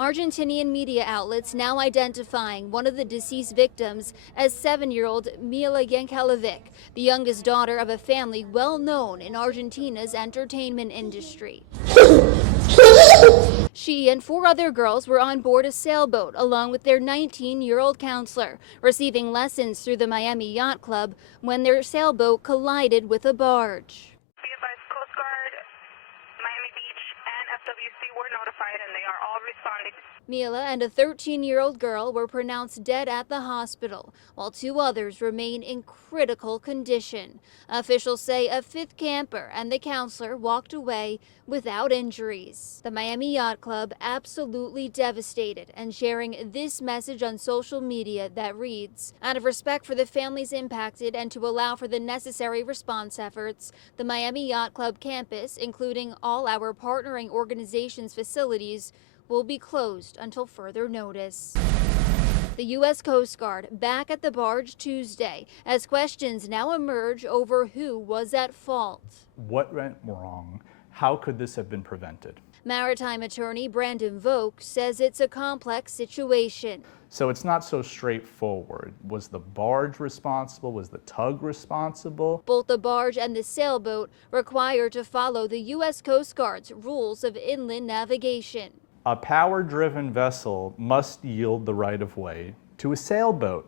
Argentinian media outlets now identifying one of the deceased victims as 7-year-old Mila Yankelevich, the youngest daughter of a family well known in Argentina's entertainment industry. She and 4 other girls were on board a sailboat along with their 19-year-old counselor, receiving lessons through the Miami Yacht Club when their sailboat collided with a barge. Coast Guard, Miami Beach, and FWC were notified, and they are all responding. Mila and a 13-year-old girl were pronounced dead at the hospital, while 2 others remain in critical condition. Officials say a 5th camper and the counselor walked away without injuries. The Miami Yacht Club absolutely devastated and sharing this message on social media that reads, "Out of respect for the families impacted and to allow for the necessary response efforts, the Miami Yacht Club campus, including all our partnering organizations' facilities, will be closed until further notice." The U.S. Coast Guard back at the barge Tuesday as questions now emerge over who was at fault. What went wrong? How could this have been prevented? Maritime attorney Brandon Vogt says it's a complex situation. So it's not so straightforward. Was the barge responsible? Was the tug responsible? Both the barge and the sailboat required to follow the U.S. Coast Guard's rules of inland navigation. A power-driven vessel must yield the right-of-way to a sailboat,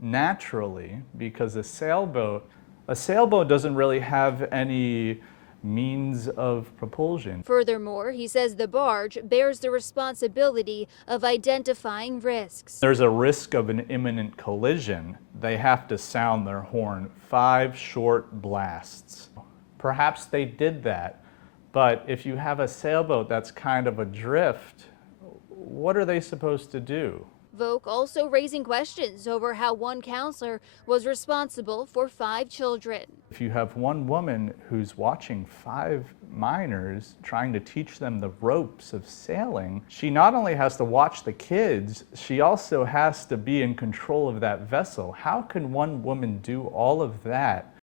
naturally, because a sailboat doesn't really have any means of propulsion. Furthermore, he says the barge bears the responsibility of identifying risks. There's a risk of an imminent collision. They have to sound their horn 5 short blasts. Perhaps they did that. But if you have a sailboat that's kind of adrift, what are they supposed to do? Vogt also raising questions over how one counselor was responsible for 5 children. If you have one woman who's watching 5 minors, trying to teach them the ropes of sailing, she not only has to watch the kids, she also has to be in control of that vessel. How can one woman do all of that